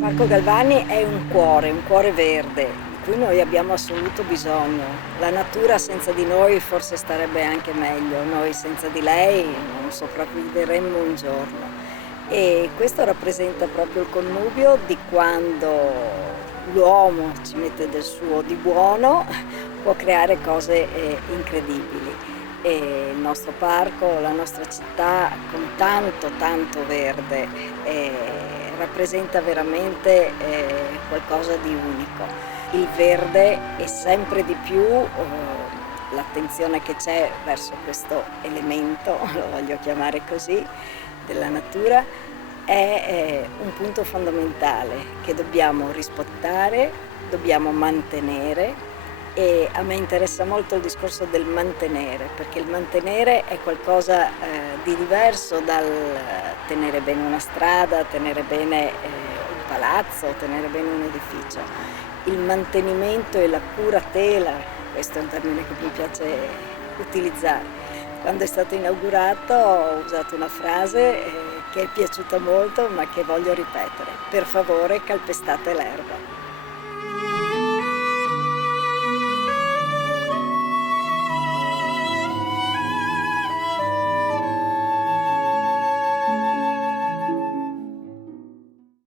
Parco Galvani è un cuore verde, di cui noi abbiamo assoluto bisogno. La natura senza di noi forse starebbe anche meglio, noi senza di lei non sopravviveremmo un giorno. E questo rappresenta proprio il connubio di quando l'uomo ci mette del suo di buono, può creare cose incredibili. E il nostro parco, la nostra città con tanto verde rappresenta veramente qualcosa di unico. Il verde e sempre di più l'attenzione che c'è verso questo elemento, lo voglio chiamare così, della natura, è un punto fondamentale che dobbiamo rispettare, dobbiamo mantenere. E a me interessa molto il discorso del mantenere, perché il mantenere è qualcosa di diverso dal tenere bene una strada, tenere bene un palazzo, tenere bene un edificio. Il mantenimento e la curatela, questo è un termine che mi piace utilizzare. Quando è stato inaugurato ho usato una frase che è piaciuta molto ma che voglio ripetere: per favore calpestate l'erba.